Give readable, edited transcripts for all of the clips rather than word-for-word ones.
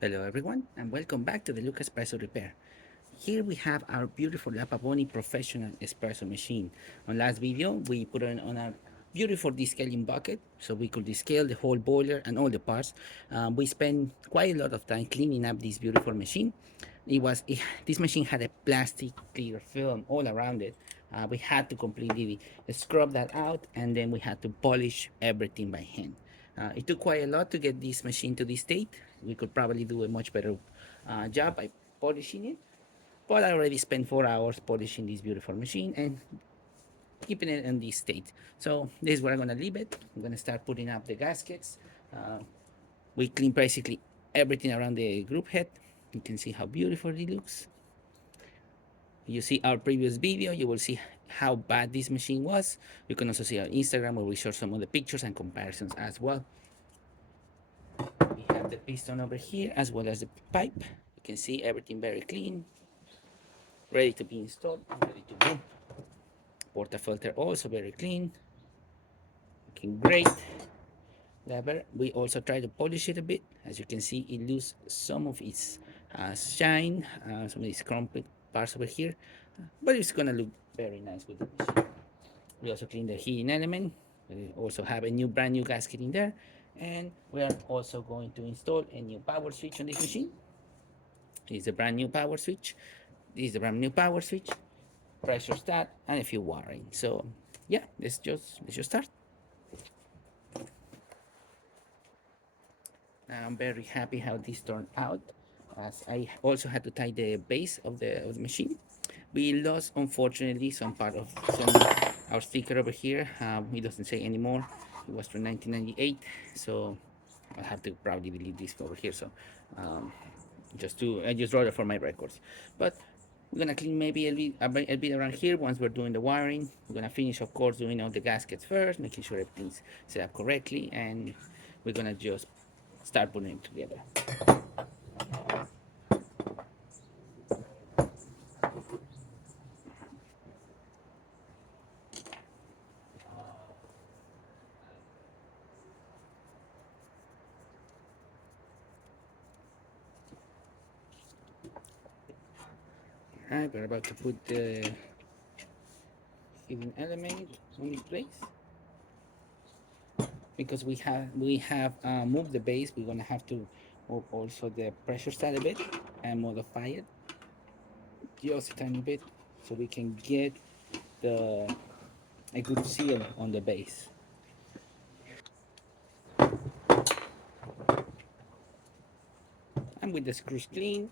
Hello everyone and welcome back to the Look Espresso Repair. Here we have our beautiful Pavoni Professional Espresso machine. On last video we put it on a beautiful descaling bucket so we could descale the whole boiler and all the parts. We spent quite a lot of time cleaning up this beautiful machine. This machine had a plastic clear film all around it. We had to completely scrub that out and then we had to polish everything by hand. It took quite a lot to get this machine to this state. We could probably do a much better job by polishing it. But I already spent 4 hours polishing this beautiful machine and keeping it in this state. So this is where I'm gonna leave it. I'm gonna start putting up the gaskets. Uh, we clean basically everything around the group head. You can see how beautiful it looks. You see our previous video, you will see how bad this machine was. You can also see our Instagram where we show some of the pictures and comparisons as well. We have the piston over here as well as the pipe. You can see everything very clean, ready to be installed, ready to go. Portafilter also very clean, looking great. Lever, we also try to polish it a bit. As you can see, it loses some of its shine, some of these crumpled parts over here, but it's gonna look very nice with the machine. We also clean the heating element. We also have a brand new gasket in there, and we are also going to install a new power switch on this machine. This is a brand new power switch. This is a brand new power switch, pressure stat, and a few wiring. So yeah, let's just start. I'm very happy how this turned out, as I also had to tie the base of the machine. We lost, unfortunately, some part of our sticker over here. It doesn't say anymore. It was from 1998, so I'll have to probably delete this over here. So um, I just wrote it for my records. But we're gonna clean maybe a bit around here once we're doing the wiring. We're gonna finish, of course, doing all the gaskets first, making sure everything's set up correctly, and we're gonna just start putting it together. All right, we're about to put the hidden element on its place. Because we have moved the base, we're gonna have to move also the pressure side a bit and modify it just a tiny bit so we can get the a good seal on the base. And with the screws clean,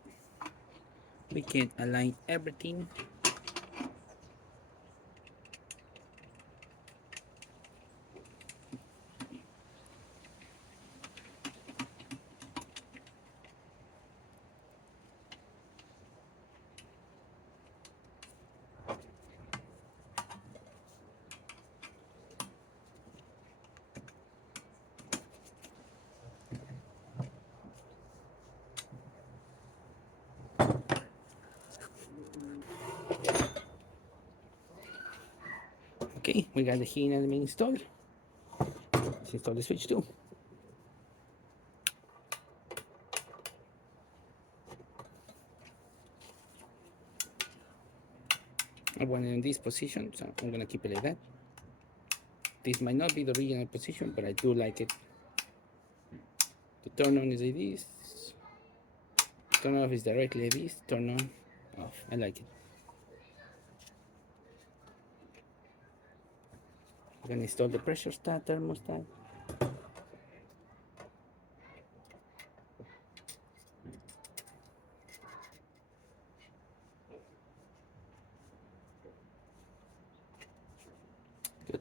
we can align everything. Okay, we got the heating element installed. Let's install the switch too. I want it in this position, so I'm gonna keep it like that. This might not be the original position, but I do like it. The turn on is like this. Turn off is directly like this. Turn on, off. I like it. I'm gonna install the pressure stat thermostat. Good.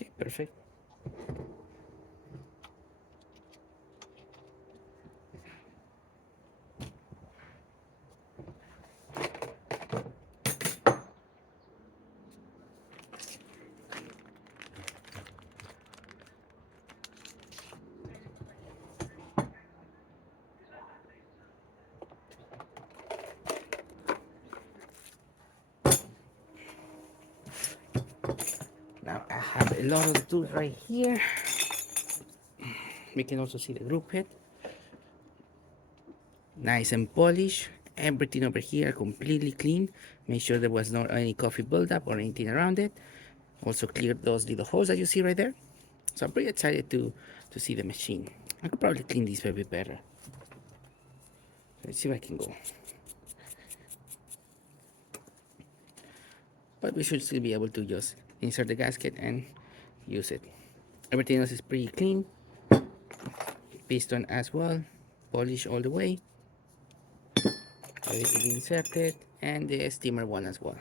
Okay, perfect. Now I have a lot of tools right here. We can also see the group head. Nice and polished. Everything over here completely clean. Make sure there was not any coffee buildup or anything around it. Also cleared those little holes that you see right there. So I'm pretty excited to see the machine. I could probably clean this a bit better. Let's see if I can go. But we should still be able to just insert the gasket and use it. Everything else is pretty clean. Piston as well, polished all the way. Ready to be inserted, and the steamer one as well.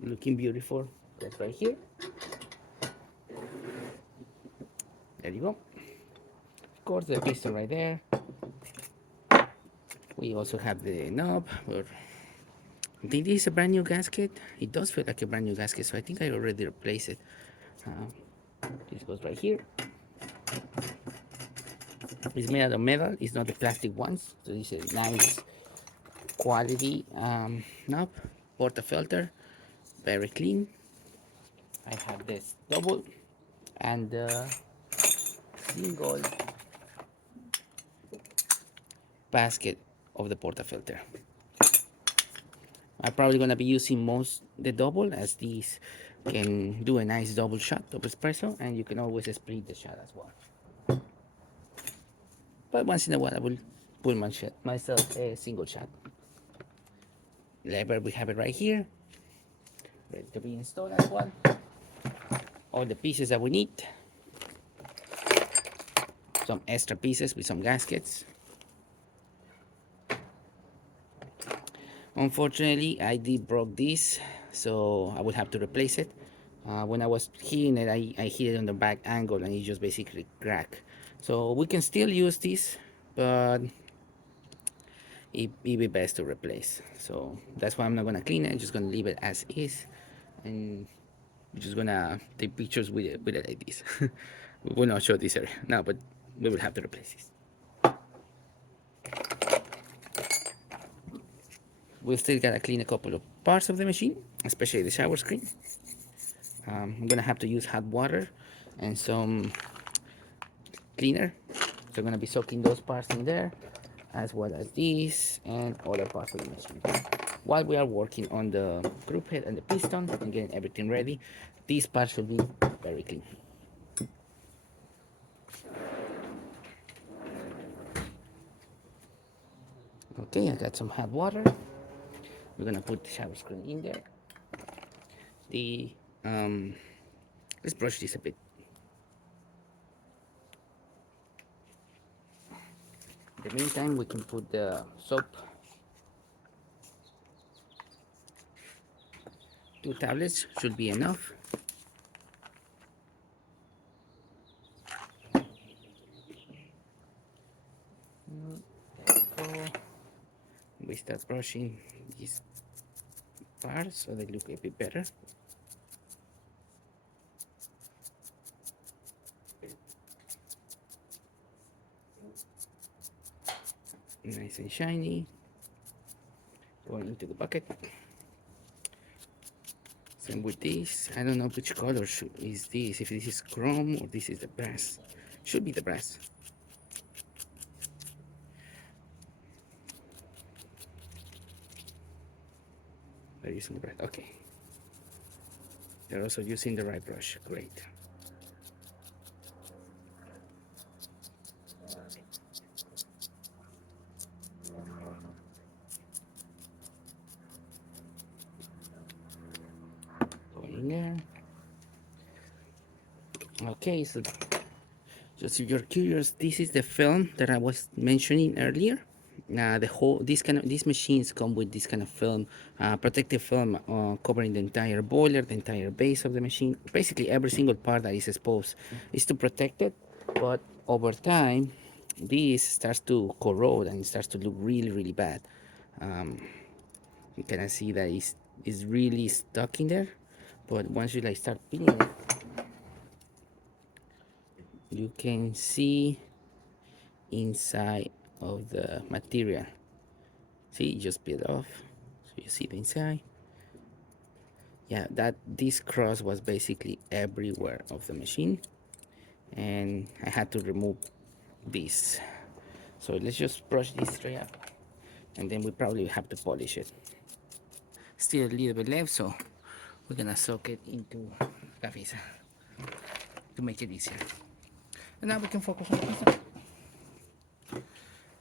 Looking beautiful. That's right here. There you go. Of course, the piston right there. We also have the knob. I think this is a brand new gasket. It does feel like a brand new gasket, so I think I already replaced it. This goes right here. It's made out of metal. It's not the plastic ones. So this is a nice quality knob. Portafilter, very clean. I have this double and single basket of the portafilter. I'm probably gonna be using most the double, as these can do a nice double shot of espresso, and you can always split the shot as well. But once in a while, I will put myself a single shot. Lever, we have it right here, ready to be installed as well. All the pieces that we need. Some extra pieces with some gaskets. Unfortunately, I did broke this, so I will have to replace it. When I was hitting it, I hit it on the back angle and it just basically cracked. So we can still use this, but it'd be best to replace. So that's why I'm not gonna clean it. I'm just gonna leave it as is, and I'm just gonna take pictures with it like this. We will not show this area now, but we will have to replace this. We still gotta clean a couple of parts of the machine, especially the shower screen. I'm gonna have to use hot water and some cleaner. So I'm gonna be soaking those parts in there, as well as these and other parts of the machine. While we are working on the group head and the piston and getting everything ready, these parts should be very clean. Okay, I got some hot water. We're gonna put the shower screen in there. The let's brush this a bit. In the meantime, we can put the soap. 2 tablets should be enough. We start brushing these parts so they look a bit better. Nice and shiny. Going into the bucket. Same with this. I don't know which color is this. If this is chrome or this is the brass. Should be the brass. They're using the brass. Okay. They're also using the right brush. Great. Going there. Okay, so just if you're curious, this is the film that I was mentioning earlier. The whole these machines come with this kind of film, protective film, covering the entire boiler, the entire base of the machine. Basically, every single part that is exposed is to protect it. But over time, this starts to corrode and it starts to look really, really bad. Um, you can see that it's really stuck in there. But once you like start peeling it, you can see inside of the material. See, you just peel it off, so you see the inside. Yeah, that this cross was basically everywhere of the machine, and I had to remove this. So let's just brush this straight up, and then we probably have to polish it. Still a little bit left, so we're gonna soak it into cafesa to make it easier. And now we can focus on the piston.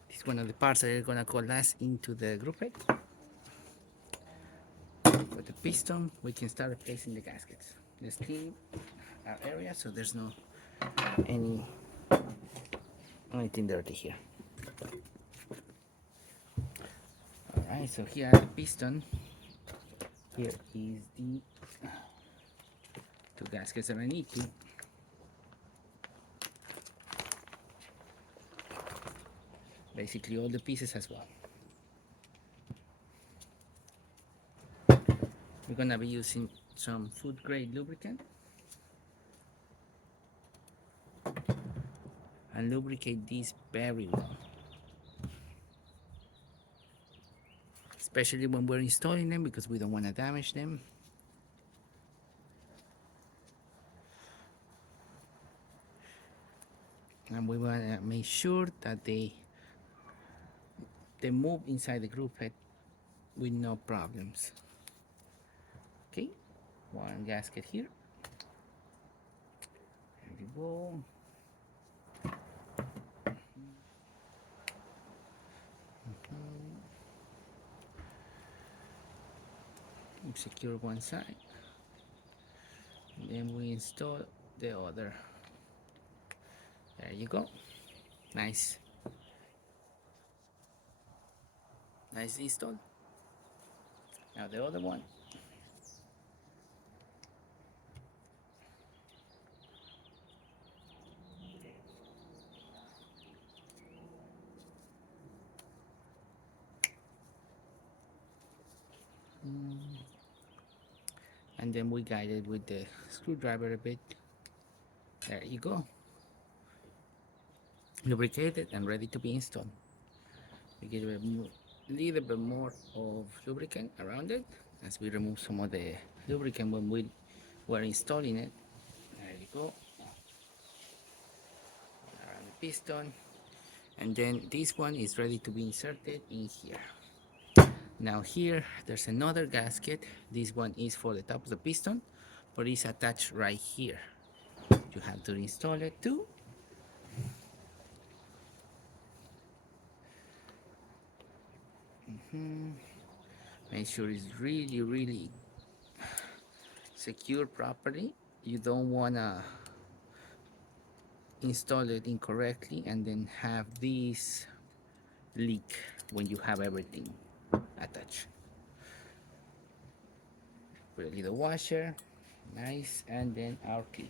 This is one of the parts that are gonna coalesce into the group head. With the piston, we can start replacing the gaskets. Let's clean our area so there's no any anything dirty here. Alright, so here are the piston. Here is the two gaskets that I need to. Basically all the pieces as well. We're gonna be using some food grade lubricant and lubricate these very well. Especially when we're installing them because we don't want to damage them. And we want to make sure that they move inside the group head with no problems. Okay, one gasket here. There we go. We secure one side, and then we install the other. There you go. Nice. Nice install. Now the other one. And then we guide it with the screwdriver a bit. There you go. Lubricated and ready to be installed. We give it a little bit more of lubricant around it as we remove some of the lubricant when we were installing it. There you go. Around the piston. And then this one is ready to be inserted in here. Now here there's another gasket. This one is for the top of the piston, but it's attached right here. You have to install it too. Make sure it's really secure properly. You don't wanna install it incorrectly and then have this leak when you have everything attached. Put a little washer, nice, and then our clip.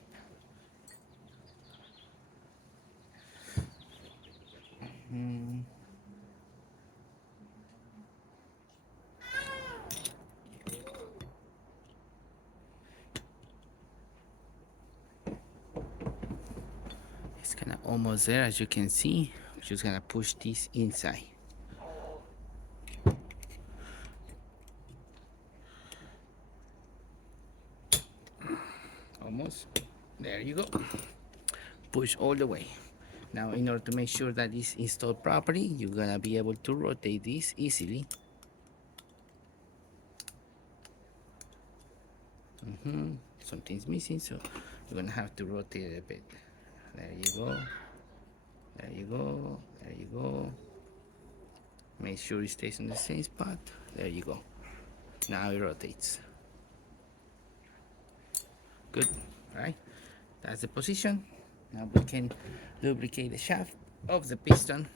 It's kind of almost there, as you can see. I'm just gonna push this inside. Almost. There you go. Push all the way. Now, in order to make sure that it's installed properly, you're gonna be able to rotate this easily. Something's missing, so you're gonna have to rotate it a bit. There you go. There you go. There you go. Make sure it stays on the same spot. There you go. Now it rotates. Good. Right? That's the position. Now we can lubricate the shaft of the piston.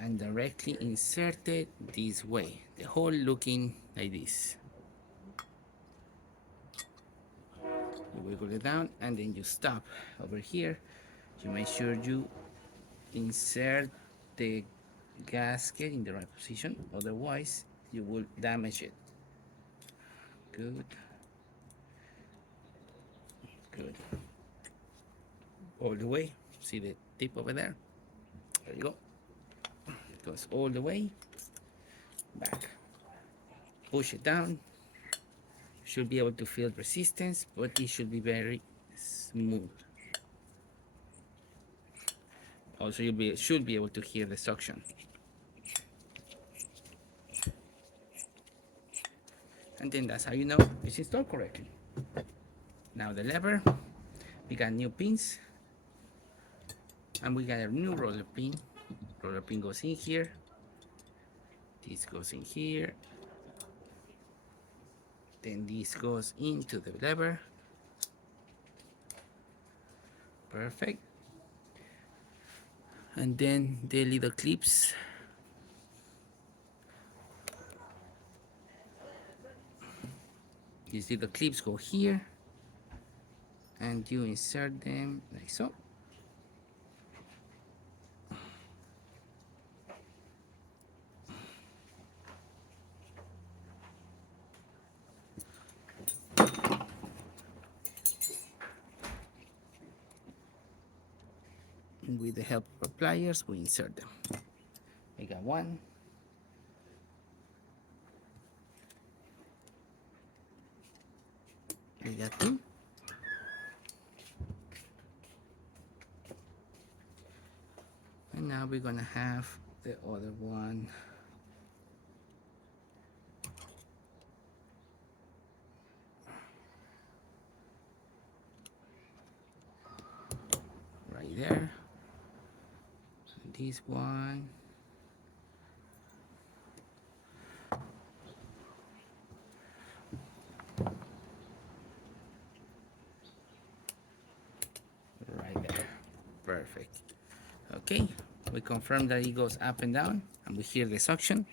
and directly insert it this way, the hole looking like this. You wiggle it down and then you stop. Over here, you make sure you insert the gasket in the right position, otherwise you will damage it. Good. Good. All the way. See the tip over there? There you go. It goes all the way back. Push it down. Should be able to feel resistance, but it should be very smooth. Also, you should be able to hear the suction. And then that's how you know it's installed correctly. Now the lever, we got new pins, and we got a new roller pin. Roller pin goes in here. This goes in here. Then this goes into the lever. Perfect. And then the little clips. These little clips go here, and you insert them like so. And with the help of pliers, we insert them. We got one. We got two. And now we're gonna have the other one. Right there. And this one. Right there. Perfect. Okay, we confirm that it goes up and down, and we hear the suction.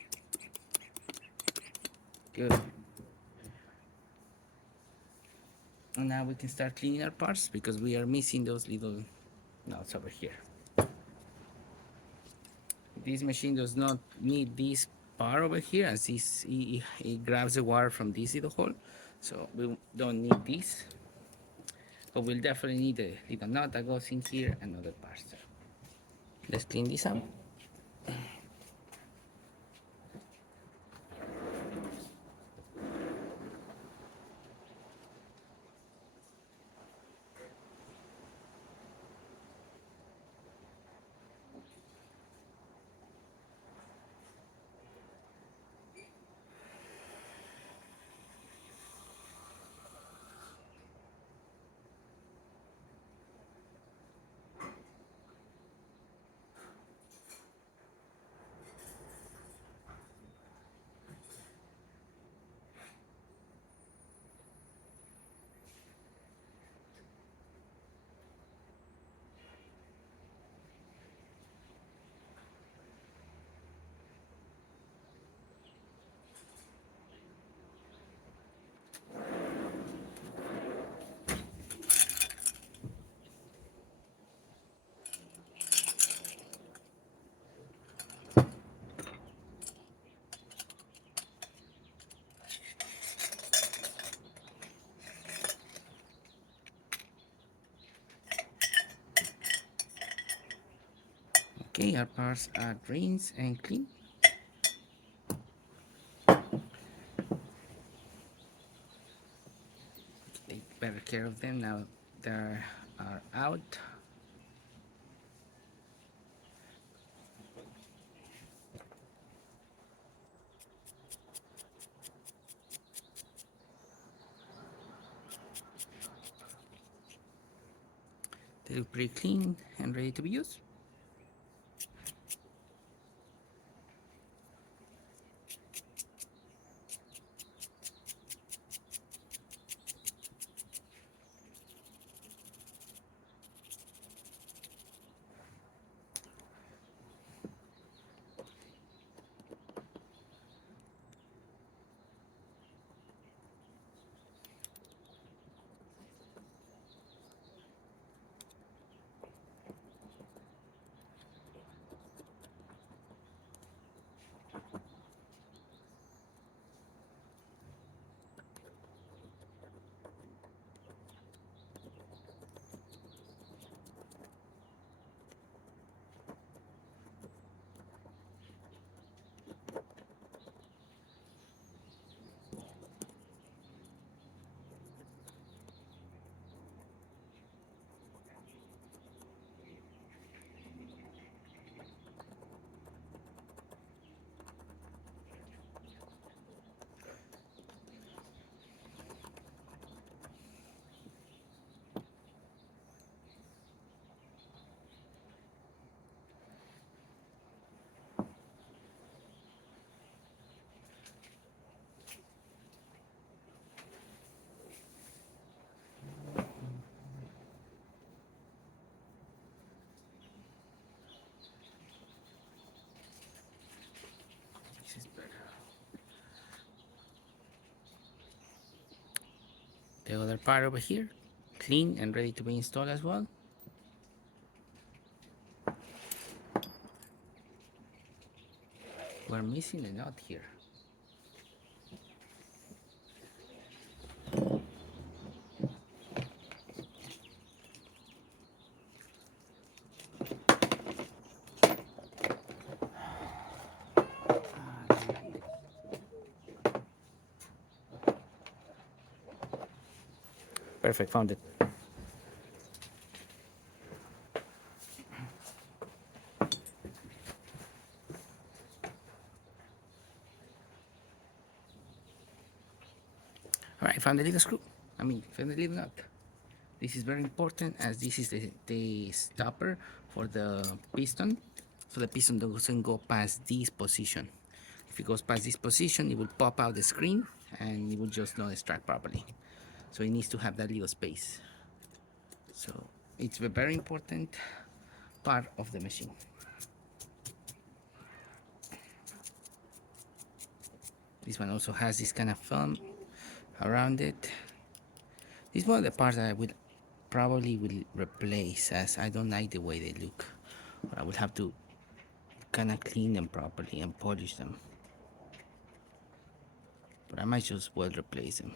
Good. And now we can start cleaning our parts because we are missing those little nuts over here. This machine does not need this part over here, as it grabs the wire from this little hole, so we don't need this. But we'll definitely need the little nut that goes in here and other parts. Let's clean this up. Okay, our parts are rinsed and clean. Take better care of them now they are out. They look pretty clean and ready to be used. The other part over here, clean and ready to be installed as well. We're missing a nut here. Perfect, found it. All right, found the little screw. Found the little nut. This is very important as this is the stopper for the piston. So the piston doesn't go past this position. If it goes past this position, it will pop out the screen and it will just not extract properly. So it needs to have that little space. So it's a very important part of the machine. This one also has this kind of film around it. This is one of the parts that I will probably replace as I don't like the way they look. But I will have to kind of clean them properly and polish them. But I might just well replace them.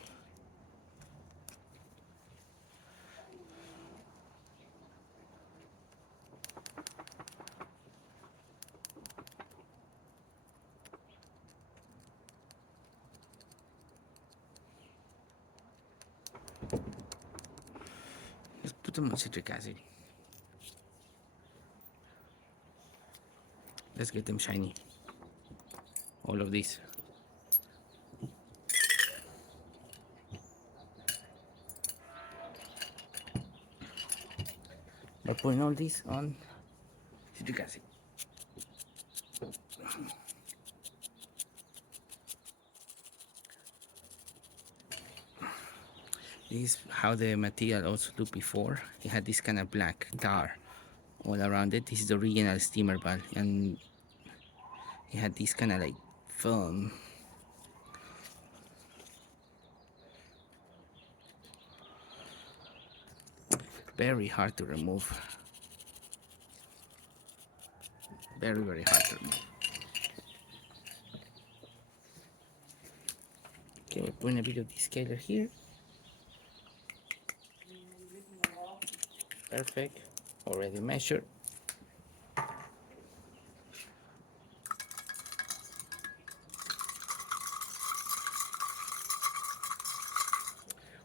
Let's put them on citric acid. Let's get them shiny. All of these. By putting all this on citric acid. This is how the material also looked before. It had this kind of black tar all around it. This is the original steamer valve, and it had this kind of like film. Very hard to remove. Very, very hard to remove. Okay, we're putting a bit of descaler here. Perfect. Already measured.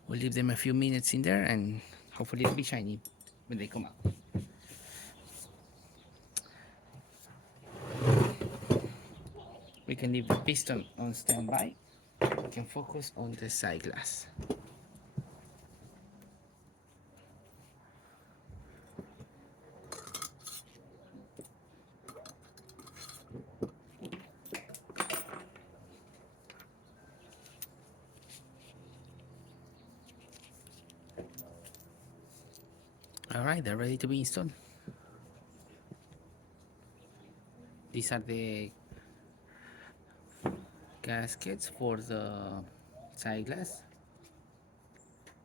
We'll leave them a few minutes in there and hopefully it'll be shiny when they come out. We can leave the piston on standby. We can focus on the side glass. Alright, they're ready to be installed. These are the gaskets for the side glass.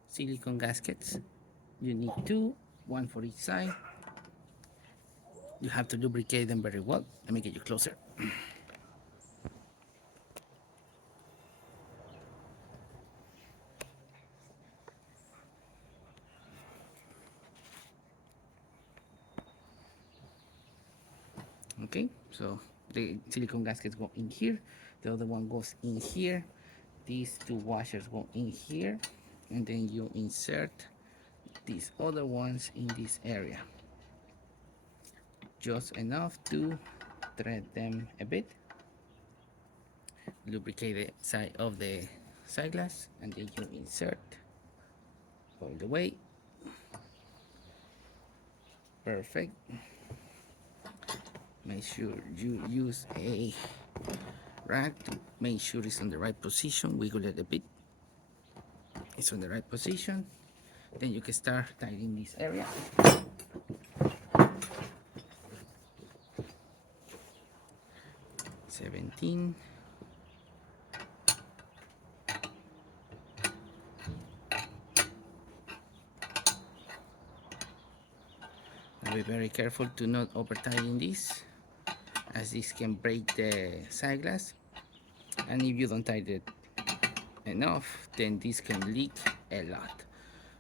Silicone gaskets. You need two, one for each side. You have to lubricate them very well. Let me get you closer. Okay, so the silicone gaskets go in here, the other one goes in here, these two washers go in here, and then you insert these other ones in this area, just enough to thread them a bit, lubricate the side of the side glass, and then you insert all the way. Perfect. Make sure you use a rag to make sure it's in the right position. Wiggle it a bit. It's in the right position. Then you can start tightening this area. 17. Be very careful to not over tighten this, as this can break the side glass, and if you don't tighten it enough, then this can leak a lot.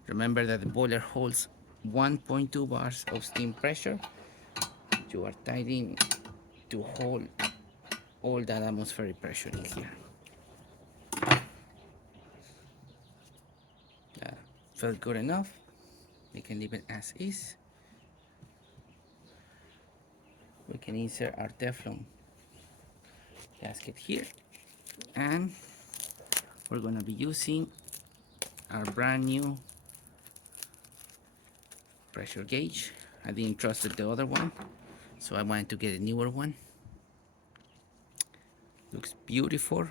Remember that the boiler holds 1.2 bars of steam pressure. You are tightening to hold all that atmospheric pressure in here. Uh, Felt good enough. We can leave it as is. We can insert our Teflon gasket here, and we're gonna be using our brand new pressure gauge. I didn't trust the other one, so I wanted to get a newer one. Looks beautiful,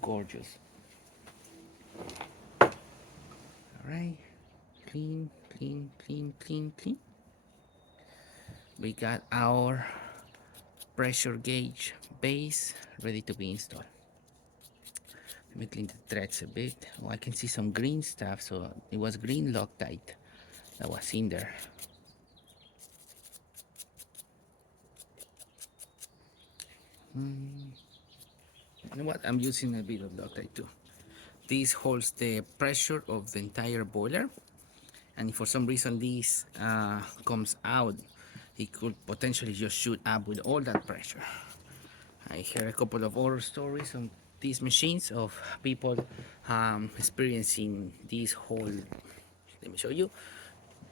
gorgeous. All right, clean, clean, clean, clean, clean. We got our pressure gauge base ready to be installed. Let me clean the threads a bit. Oh, I can see some green stuff, so it was green Loctite that was in there. You know what? I'm using a bit of Loctite too. This holds the pressure of the entire boiler, and if for some reason this comes out, it could potentially just shoot up with all that pressure. I heard a couple of horror stories on these machines of people experiencing this whole, let me show you,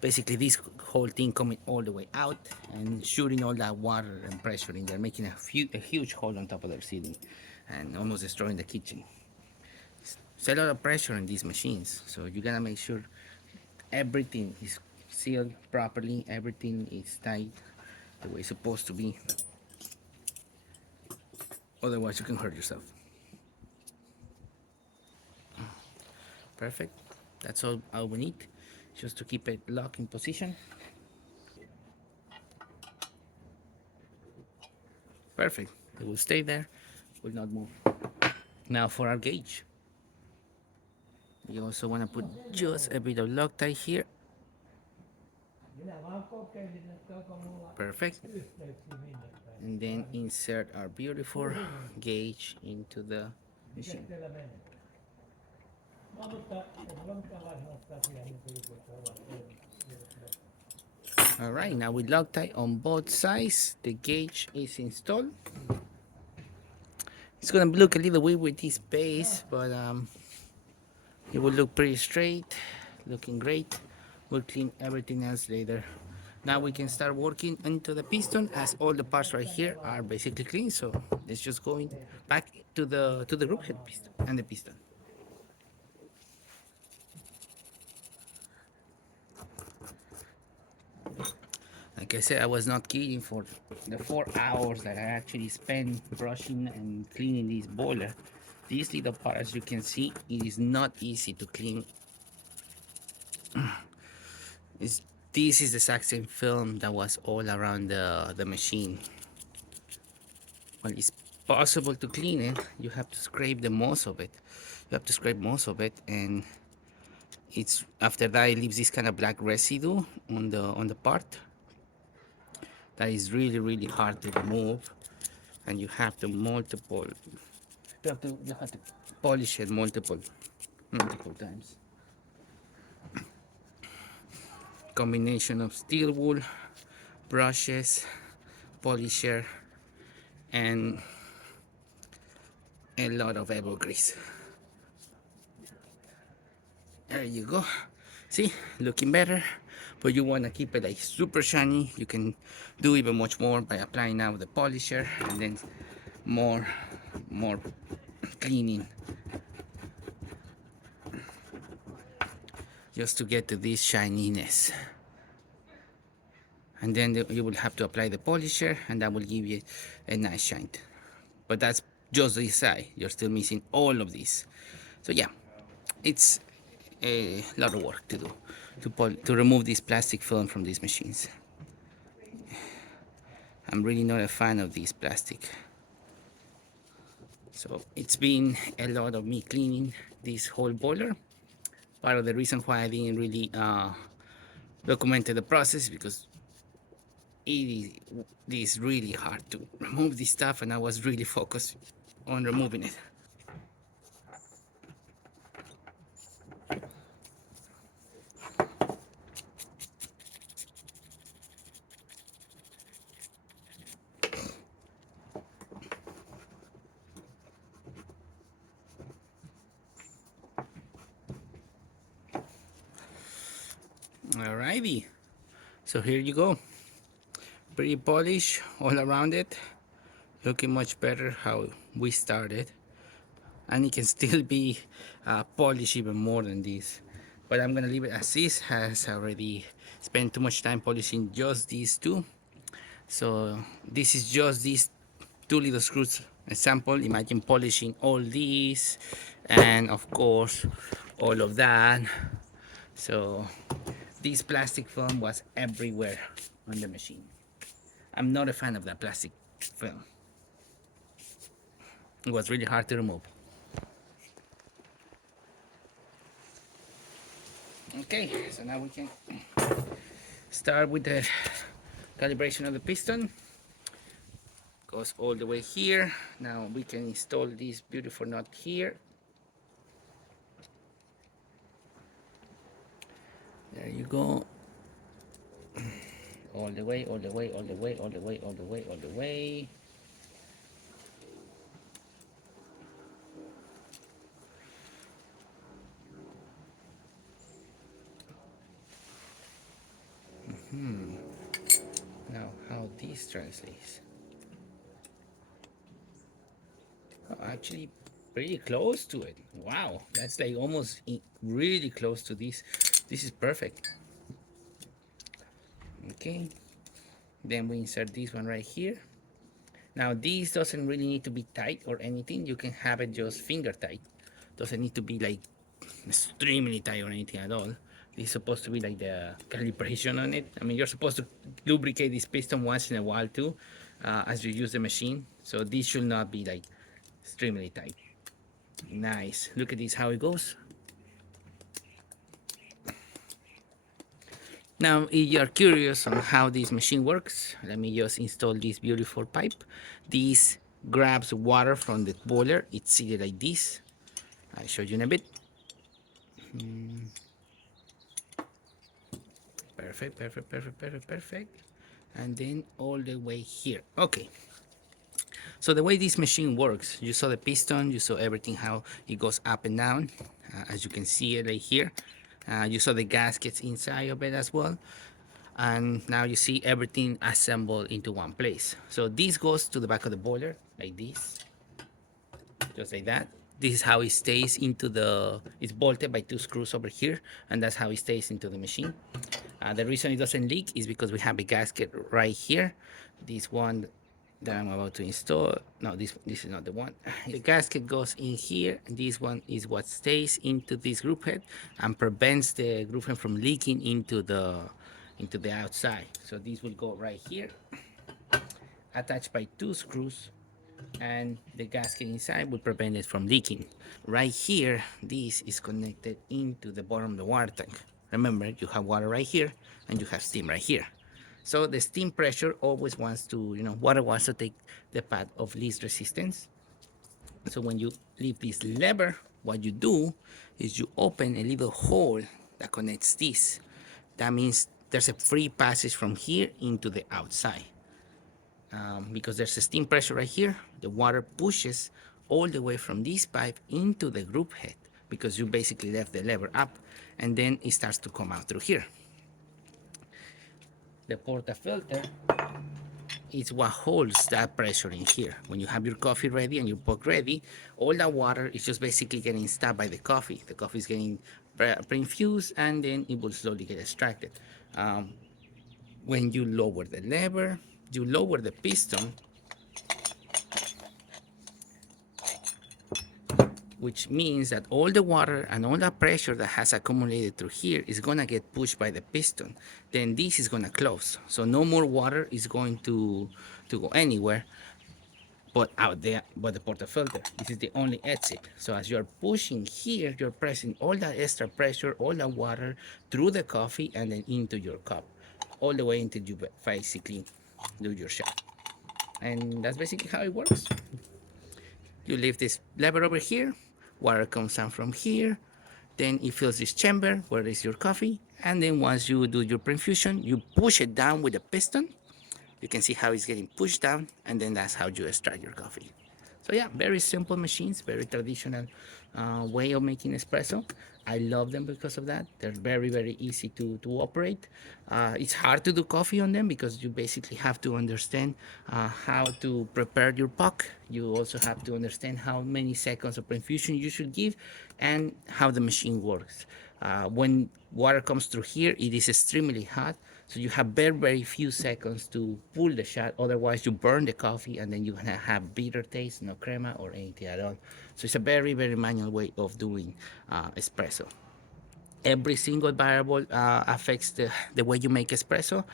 basically this whole thing coming all the way out and shooting all that water and pressure in there, making a huge hole on top of their ceiling and almost destroying the kitchen. It's a lot of pressure in these machines, so you gotta make sure everything is sealed properly, everything is tight the way it's supposed to be. Otherwise, you can hurt yourself. Perfect. That's all we need, just to keep it locked in position. Perfect. It will stay there, will not move. Now for our gauge. We also want to put just a bit of Loctite here. Perfect. And then insert our beautiful gauge into the machine. Alright, now with Loctite on both sides, the gauge is installed. It's gonna look a little weird with this base, but it will look pretty straight, looking great. We'll clean everything else later. Now we can start working into the piston, as all the parts right here are basically clean. So let's just go back to the group head piston and the piston. Like I said, I was not kidding for the 4 hours that I actually spent brushing and cleaning this boiler. This little part, as you can see, it is not easy to clean. This is the exact same film that was all around the machine. Well, it's possible to clean it. You have to scrape the most of it. You have to scrape most of it, and it's after that it leaves this kind of black residue on the part that is really hard to remove, and you have to polish it multiple times. Combination of steel wool, brushes, polisher, and a lot of elbow grease. There you go. See, looking better. But you want to keep it like super shiny. You can do even much more by applying now the polisher, and then more cleaning, just to get to this shininess. And then you will have to apply the polisher, and that will give you a nice shine. But that's just this side. You're still missing all of this. So yeah, it's a lot of work to do to remove this plastic film from these machines. I'm really not a fan of this plastic. So it's been a lot of me cleaning this whole boiler. Part of the reason why I didn't really document the process, because it is really hard to remove this stuff, and I was really focused on removing it. Alrighty, so here you go. Pretty polished all around it, looking much better how we started, and it can still be polished even more than this, but I'm gonna leave it as is. Has already spent too much time polishing just these two, so this is just these two little screws example. Imagine polishing all these, and of course all of that. So this plastic film was everywhere on the machine. I'm not a fan of that plastic film. It was really hard to remove. Okay, so now we can start with the calibration of the piston. Goes all the way here. Now we can install this beautiful nut here. There you go. All the way, all the way, all the way, all the way, all the way, all the way. Now how this translates. Oh, actually pretty close to it. Wow, that's like almost really close to this. This is perfect. Okay, then we insert this one right here. Now this doesn't really need to be tight or anything. You can have it just finger tight. Doesn't need to be like extremely tight or anything at all. This is supposed to be like the calibration on it. I mean, you're supposed to lubricate this piston once in a while too, as you use the machine. So this should not be like extremely tight. Nice. Look at this, how it goes. Now, if you're curious on how this machine works, let me just install this beautiful pipe. This grabs water from the boiler. It's seated like this. I'll show you in a bit. Perfect, perfect, perfect, perfect, perfect. And then all the way here. Okay. So the way this machine works, you saw the piston, you saw everything, how it goes up and down, as you can see it right here. You saw the gaskets inside of it as well. And now you see everything assembled into one place. So this goes to the back of the boiler like this, just like that. This is how it stays into the, it's bolted by two screws over here, and that's how it stays into the machine. The reason it doesn't leak is because we have a gasket right here. This one that I'm about to install, no, this is not the one. The gasket goes in here, and this one is what stays into this group head and prevents the group head from leaking into the outside. So this will go right here, attached by two screws, and the gasket inside will prevent it from leaking. Right here, this is connected into the bottom of the water tank. Remember, you have water right here and you have steam right here. So the steam pressure always wants to, water wants to take the path of least resistance. So when you leave this lever, what you do is you open a little hole that connects this. That means there's a free passage from here into the outside. Because there's a steam pressure right here, the water pushes all the way from this pipe into the group head, because you basically left the lever up, and then it starts to come out through here. The portafilter is what holds that pressure in here. When you have your coffee ready and your pot ready, all that water is just basically getting stopped by the coffee. The coffee is getting pre-infused, and then it will slowly get extracted. When you lower the lever, you lower the piston, which means that all the water and all the pressure that has accumulated through here is gonna get pushed by the piston. Then this is gonna close. So no more water is going to go anywhere. but the portafilter. This is the only exit. So as you're pushing here, you're pressing all that extra pressure, all that water through the coffee and then into your cup, all the way until you basically do your shot. And that's basically how it works. You leave this lever over here, water comes down from here, then it fills this chamber where is your coffee, and then once you do your pre-infusion, you push it down with a piston. You can see how it's getting pushed down, and then that's how you extract your coffee. So yeah, very simple machines, very traditional way of making espresso. I love them because of that. They're very, very easy to operate. It's hard to do coffee on them because you basically have to understand how to prepare your puck. You also have to understand how many seconds of infusion you should give and how the machine works. When water comes through here, it is extremely hot. So you have very, very few seconds to pull the shot. Otherwise, you burn the coffee and then you're gonna have bitter taste, no crema or anything at all. So it's a very, very manual way of doing espresso. Every single variable affects the way you make espresso.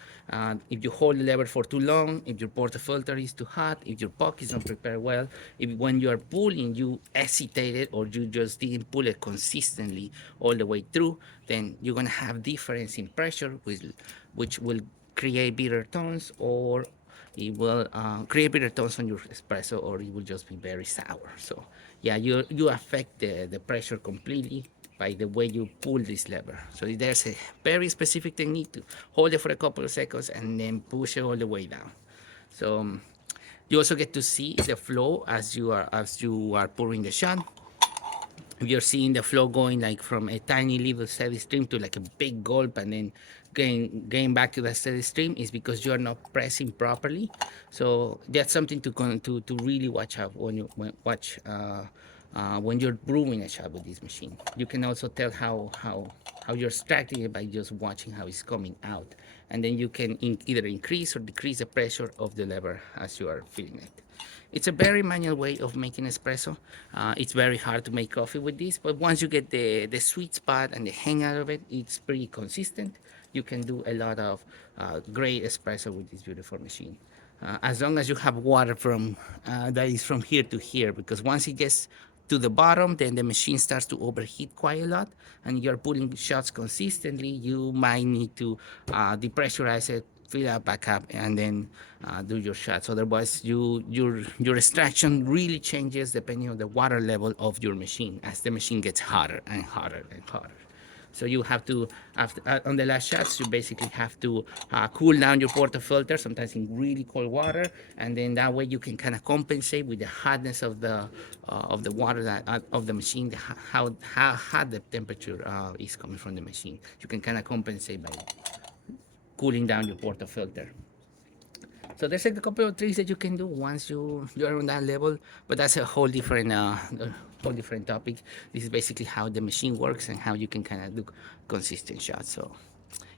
If you hold the lever for too long, if your portafilter is too hot, if your puck is not prepared well, if when you are pulling you hesitated or you just didn't pull it consistently all the way through, then you're gonna have difference in pressure, which will create bitter tones, or it will create bitter tones on your espresso, or it will just be very sour. So yeah, you affect the pressure completely by the way you pull this lever. So there's a very specific technique to hold it for a couple of seconds and then push it all the way down. So you also get to see the flow as you are pouring the shot. If you're seeing the flow going like from a tiny little steady stream to like a big gulp and then getting back to the steady stream, is because you are not pressing properly. So that's something to really watch out when you when you're brewing a shot with this machine. You can also tell how you're extracting it by just watching how it's coming out, and then you can either increase or decrease the pressure of the lever as you are filling it. It's a very manual way of making espresso. It's very hard to make coffee with this, but once you get the sweet spot and the hang out of it, it's pretty consistent. You can do a lot of great espresso with this beautiful machine. As long as you have water from that is from here to here, because once it gets to the bottom, then the machine starts to overheat quite a lot, and you're putting shots consistently. You might need to depressurize it, fill it back up, and then do your shots. Otherwise, your extraction really changes depending on the water level of your machine as the machine gets hotter and hotter and hotter. So you have to, after on the last shots, you basically have to cool down your portafilter, sometimes in really cold water, and then that way you can kind of compensate with the hotness of the water that of the machine, how hot the temperature is coming from the machine. You can kind of compensate by cooling down your portafilter. So there's like a couple of tricks that you can do once you're on that level, but that's a whole different topic. This is basically how the machine works and how you can kind of do consistent shots. So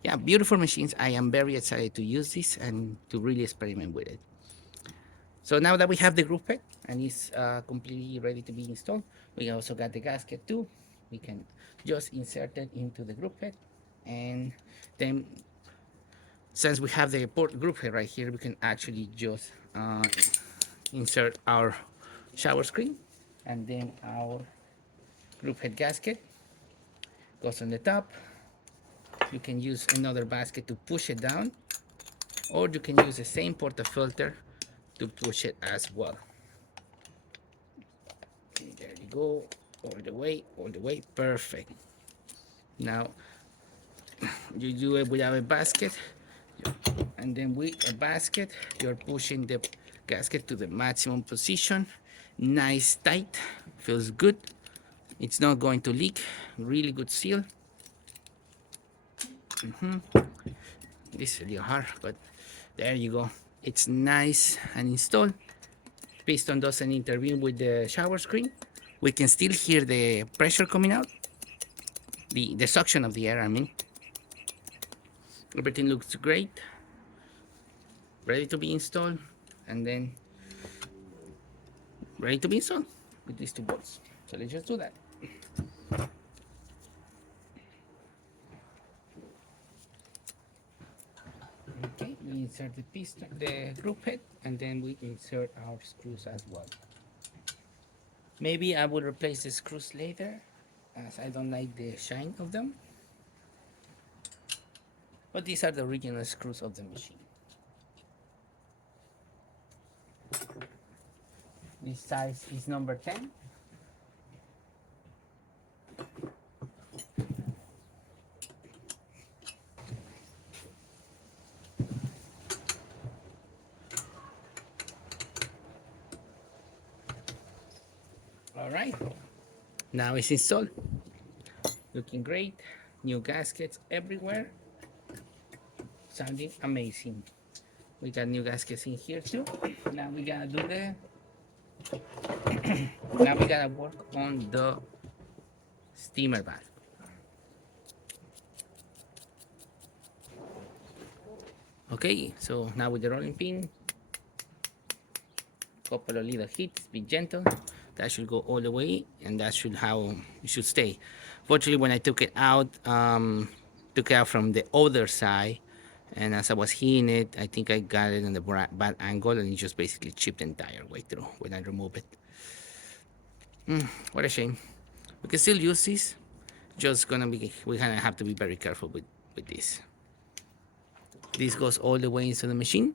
yeah, beautiful machines. I am very excited to use this and to really experiment with it. So now that we have the group head and it's completely ready to be installed, we also got the gasket too. We can just insert it into the group head, and then since we have the port group head right here, we can actually just insert our shower screen, and then our group head gasket goes on the top. You can use another basket to push it down, or you can use the same portafilter to push it as well. Okay, there you go, all the way, perfect. Now you do it without a basket, and then with a basket you're pushing the gasket to the maximum position, nice tight, feels good, it's not going to leak, really good seal. This is a little hard, but there you go, it's nice and installed. Piston doesn't intervene with the shower screen. We can still hear the pressure coming out, the suction of the air, I mean. Everything looks great, ready to be installed, and then ready to be installed with these two bolts. So let's just do that. Okay, We insert the piston, the group head, and then we insert our screws as well. Maybe I will replace the screws later, as I don't like the shine of them. But these are the original screws of the machine. This size is number 10. All right, now it's installed. Looking great. New gaskets everywhere. Sounding amazing. We got new gaskets in here too. Now we gotta do the now we gotta work on the steamer bath. Okay, so now with the rolling pin, couple of little hits, be gentle. That should go all the way, and that should how it should stay. Fortunately, when I took it out from the other side, and as I was hitting it, I think I got it in the bad angle, and it just basically chipped the entire way through when I remove it. What a shame. We can still use this. Just gonna be, we gonna have to be very careful with this. This goes all the way into the machine.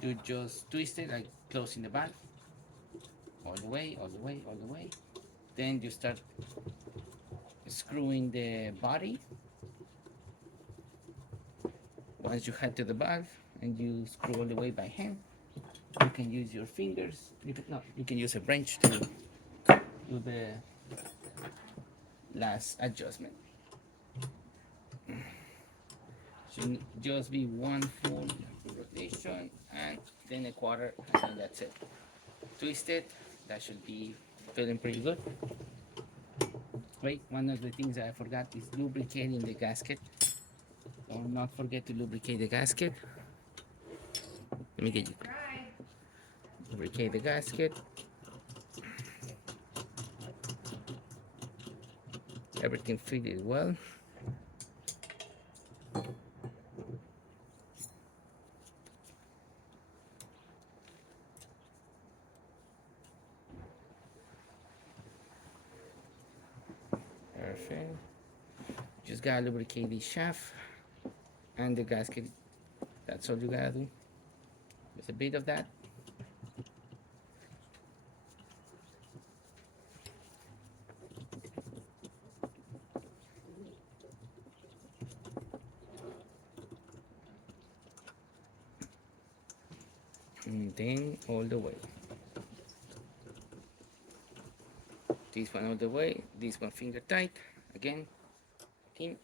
You just twist it like closing the valve. All the way, all the way, all the way. Then you start screwing the body. Once you head to the valve and you screw all the way by hand, you can use your fingers. You can use a wrench to do the last adjustment. Should just be one full rotation and then a quarter, and that's it. Twist it. That should be feeling pretty good. Wait, one of the things I forgot is lubricating the gasket. Do not forget to lubricate the gasket. Let me get you. Lubricate the gasket. Everything fitted well. Perfect. Just gotta lubricate the shaft and the gasket. That's all you gotta do. Just a bit of that. And then all the way. This one all the way. This one finger tight. Again. In.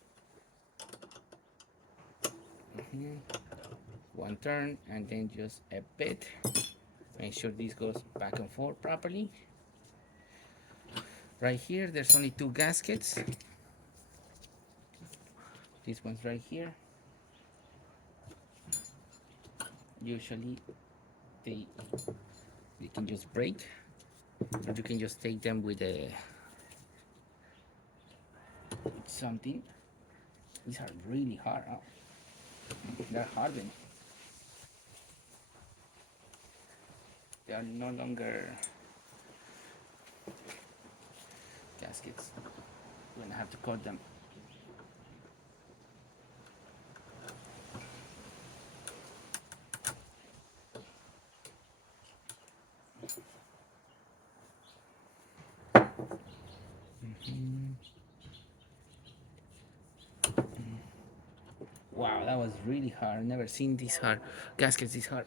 One turn and then just a bit. Make sure this goes back and forth properly. Right here, there's only two gaskets. This one's right here. Usually they can just break, or you can just take them with something. These are really hard. Huh? They're hardened. They are no longer gaskets. We're gonna have to cut them. Wow, that was really hard. I've never seen this hard. Gaskets this hard.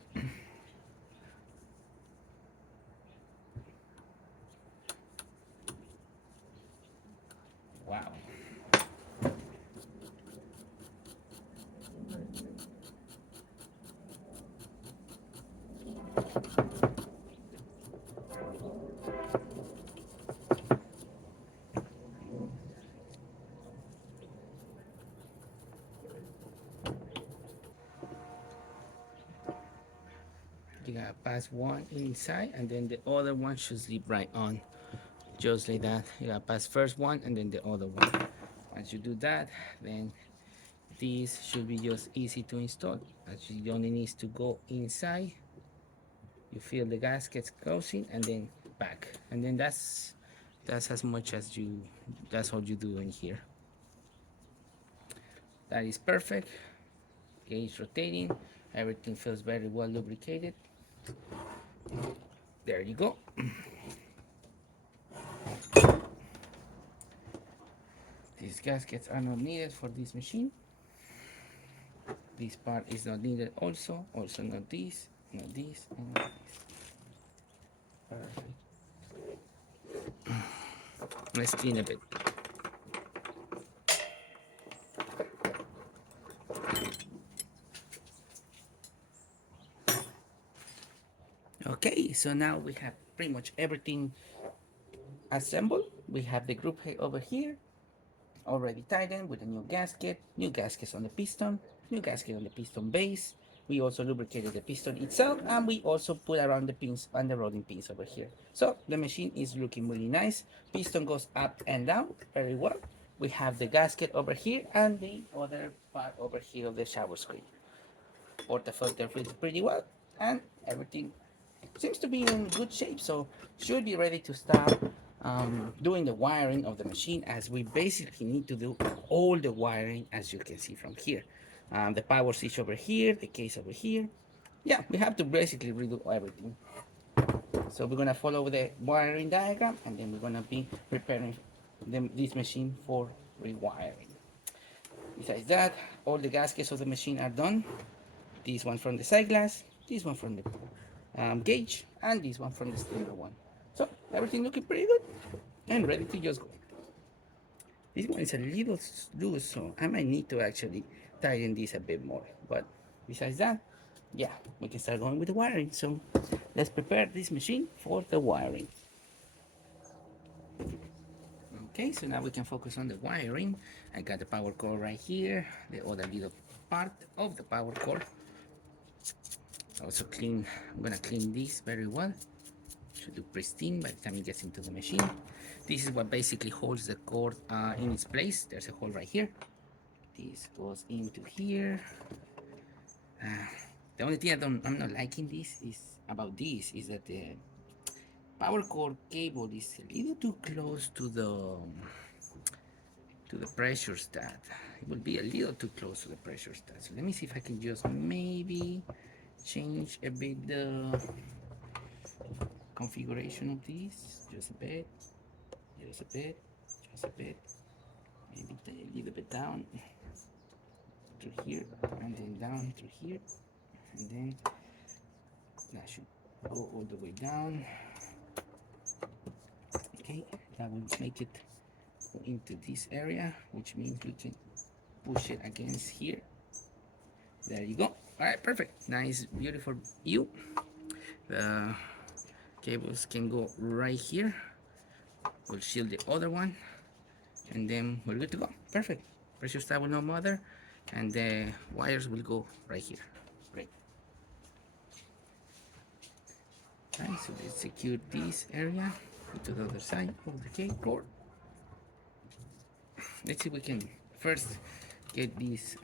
Wow. You gotta pass one inside and then the other one should slip right on. Just like that. You gotta pass first one and then the other one. Once you do that, then This should be just easy to install, as you only need to go inside. You feel the gaskets closing and then back, and then that's as much as you, that's all you do in here. That is perfect. Gauge rotating, everything feels very well lubricated. There you go. These gaskets are not needed for this machine. This part is not needed also not this, not this, and not this. Perfect. Let's clean a bit. Okay, so now we have pretty much everything assembled. We have the group head over here, already tightened with a new gaskets on the piston, new gasket on the piston base. We also lubricated the piston itself, and we also put around the pins and the rolling pins over here. So the machine is looking really nice. Piston goes up and down very well. We have the gasket over here and the other part over here of the shower screen. Portafilter fits pretty well, and everything seems to be in good shape, so should be ready to start doing the wiring of the machine, as we basically need to do all the wiring, as you can see from here. The power switch over here, the case over here. Yeah, we have to basically redo everything. So we're gonna follow the wiring diagram, and then we're gonna be preparing this machine for rewiring. Besides that, all the gaskets of the machine are done. This one from the side glass, this one from the gauge, and this one from the standard one. So everything looking pretty good and ready to just go. This one is a little loose, so I might need to actually tighten this a bit more. But besides that, yeah, we can start going with the wiring. So let's prepare this machine for the wiring. Okay, so now we can focus on the wiring. I got the power cord right here, the other little part of the power cord. Also I'm gonna clean this very well. Should do pristine by the time it gets into the machine. This is what basically holds the cord in its place. There's a hole right here. This goes into here. The only thing I'm not liking this is that the power cord cable is a little too close to the pressure stat. It will be a little too close to the pressure stat. So let me see if I can just maybe change a bit the configuration of this, just a bit, just a bit, just a bit, maybe a little bit down through here, and then down through here, and then that should go all the way down. Okay, that will make it go into this area, which means we can push it against here. There you go. All right, perfect. Nice, beautiful view. The cables can go right here. We'll shield the other one, and then we're good to go. Perfect. Pressure stat will not matter, and the wires will go right here. Great. Right, so let's secure this area to the other side of the cable cord. Let's see if we can first get this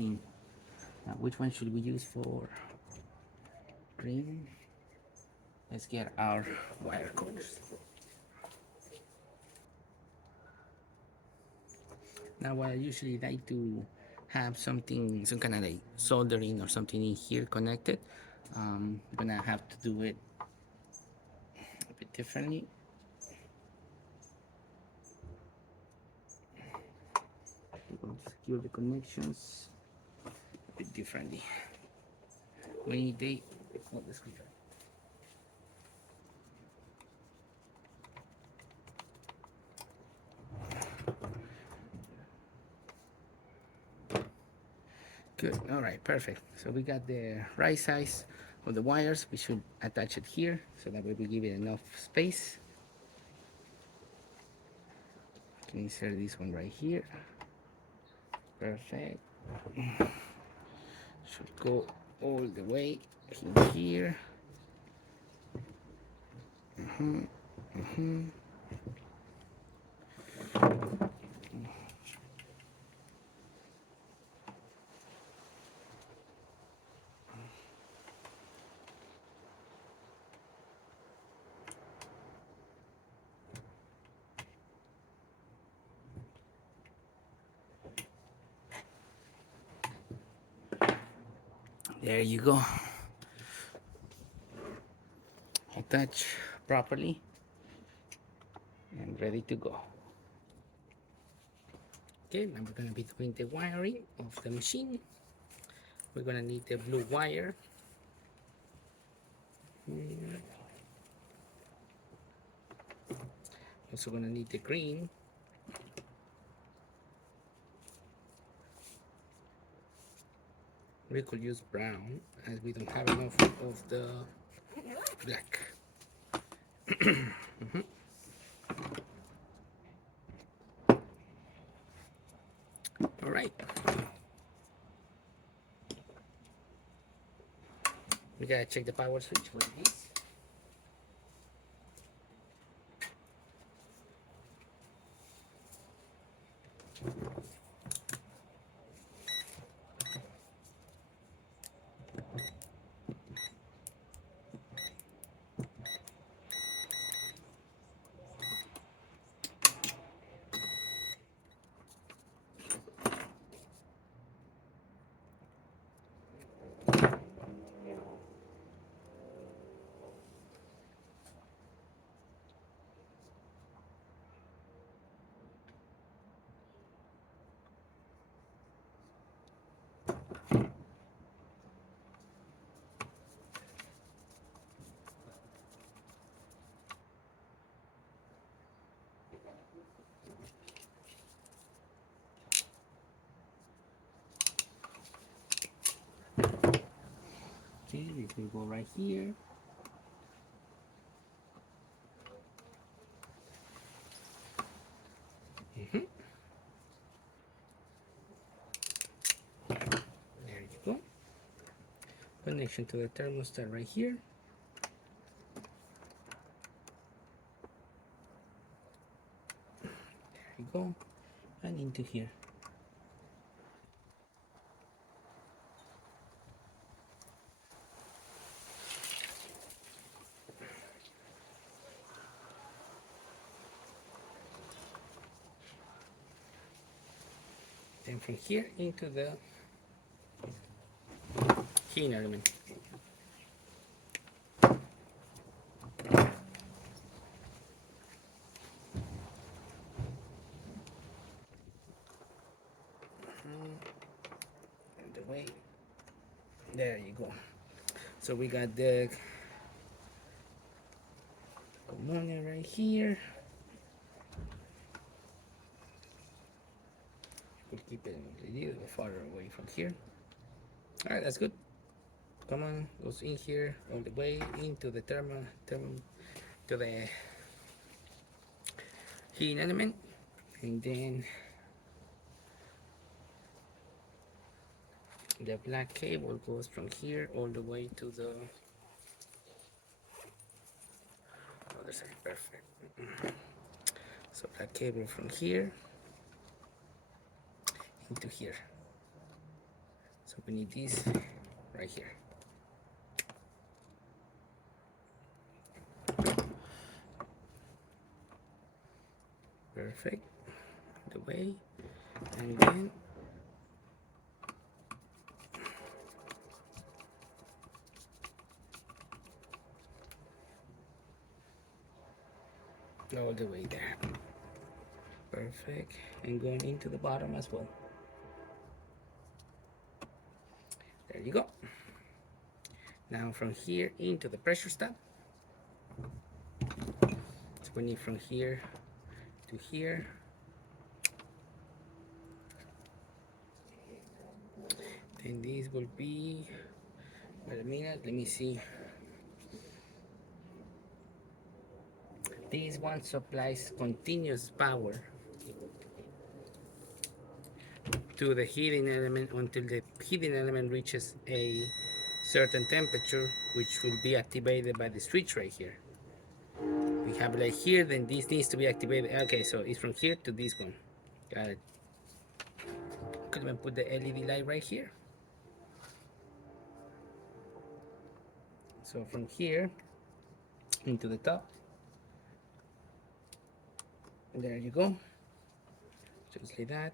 in. Which one should we use for green? Let's get our wire cords. Now what I usually like to have some kind of like soldering or something in here connected. I'm gonna have to do it a bit differently. We're going to secure the connections a bit differently. We need the screwdriver. Good. All right, perfect. So we got the right size of the wires. We should attach it here so that way we give it enough space. I can insert this one right here. Perfect. Should go all the way in here. There you go. Attach properly and ready to go. Okay, now we're going to be doing the wiring of the machine. We're going to need the blue wire. Also going to need the green. We could use brown as we don't have enough of the black. All right. We gotta check the power switch for these. Okay, we can go right here. There you go. Connection to the thermostat right here. There you go. And into here. Then from here into the heating element. And the way. There you go. So we got the ammonia right here. We'll keep it a little farther away from here. Alright, that's good. Come on, goes in here all the way into the to the heating element, and then the black cable goes from here all the way to the other side. Perfect. So black cable from here into here. So we need these right here. Perfect. The way, and then all the way there. Perfect. And going into the bottom as well. There you go. Now from here into the pressure stop. So we need from here to here. Then these will be, wait a minute, let me see. This one supplies continuous power to the heating element until the heating element reaches a certain temperature, which will be activated by the switch right here. We have like here, then this needs to be activated. Okay, so it's from here to this one. Got it. Could even put the LED light right here. So from here into the top. And there you go. Just like that.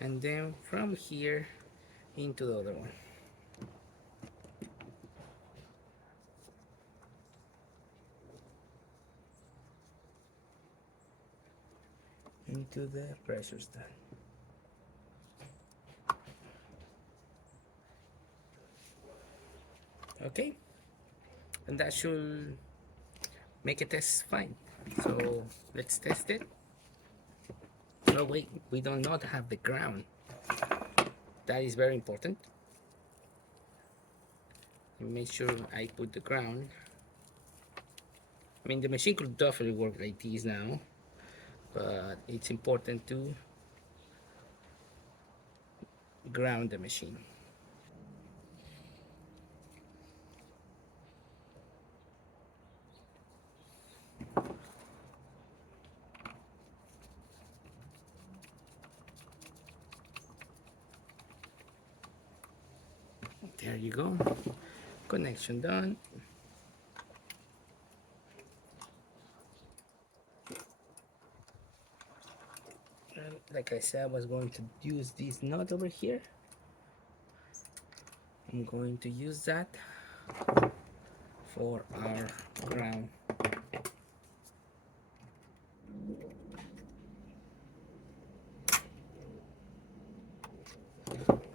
and then from here into the other one, into the pressure stand. Okay, and that should make a test fine. So let's test it. Oh wait, we do not have the ground. That is very important. Make sure I put the ground. I mean, the machine could definitely work like this now, but it's important to ground the machine. There you go. Connection done. And like I said, I was going to use this nut over here. I'm going to use that for our ground.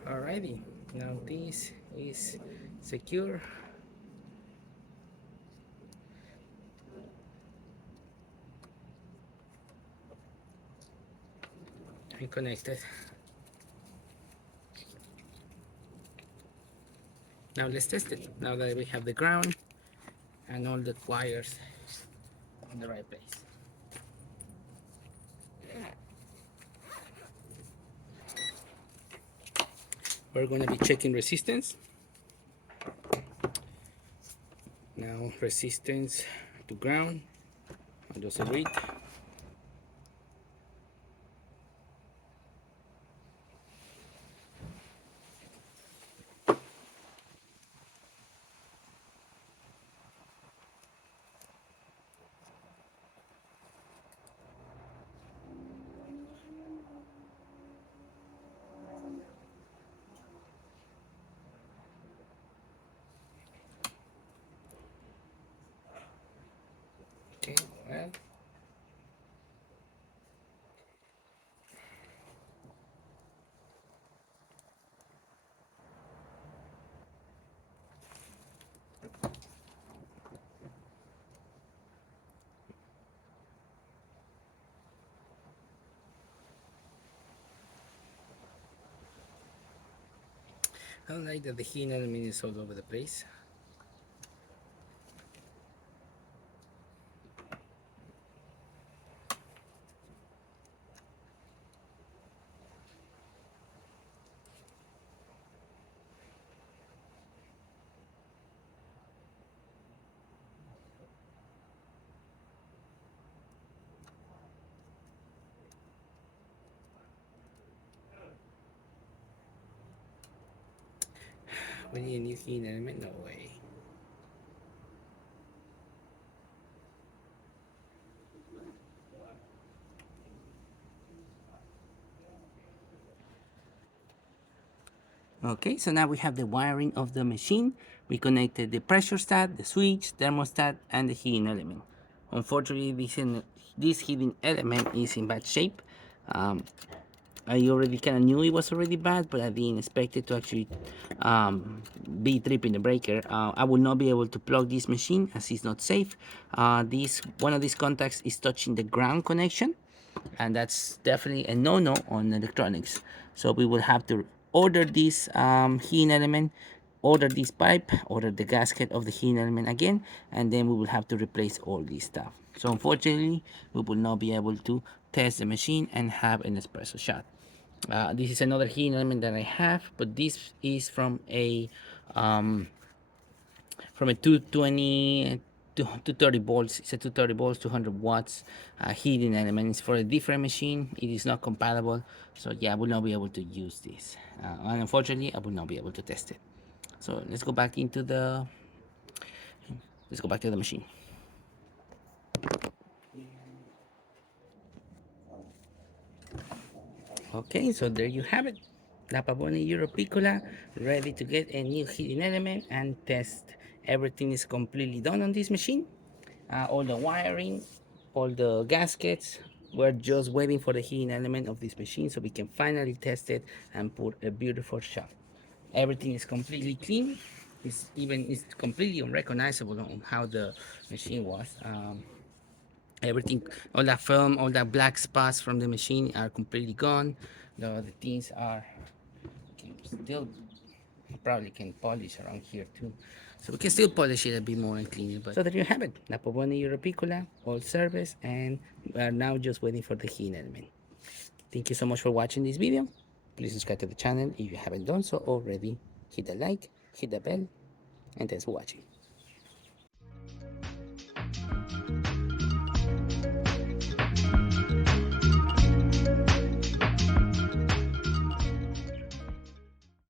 Alrighty, now this is secure. And connected. Now let's test it. Now that we have the ground and all the wires in the right place. We're going to be checking resistance. Now resistance to ground. How does it read? Okay, well. I don't like that the heat element is all over the place. We need a new heat element? No way. Okay, so now we have the wiring of the machine. We connected the pressure stat, the switch, thermostat, and the heating element. Unfortunately, this heating element is in bad shape. Um, I already kind of knew it was already bad, but I didn't expect it to actually be tripping the breaker. I will not be able to plug this machine as it's not safe. This one of these contacts is touching the ground connection, and that's definitely a no-no on electronics. So we will have to order this heating element, order this pipe, order the gasket of the heating element again, and then we will have to replace all this stuff. So unfortunately, we will not be able to test the machine and have an espresso shot. This is another heating element that I have, but this is um, from a 220 to 230 volts. It's a 230 volts, 200 watts heating element. It's for a different machine. It is not compatible, so yeah, I will not be able to use this. And unfortunately, I will not be able to test it. So let's go back to the machine. Okay, so there you have it. La Pavoni Europiccola ready to get a new heating element and test. Everything is completely done on this machine. All the wiring, all the gaskets. We're just waiting for the heating element of this machine so we can finally test it and put a beautiful shot. Everything is completely clean. It's completely unrecognizable on how the machine was. Everything, all that film, all that black spots from the machine are completely gone. The things are can still probably can polish around here too. So we can still polish it a bit more and clean it. But so there you have it. La Pavoni Europiccola, all service, and we are now just waiting for the heat element. Thank you so much for watching this video. Please subscribe to the channel if you haven't done so already. Hit the like, hit the bell, and thanks for watching.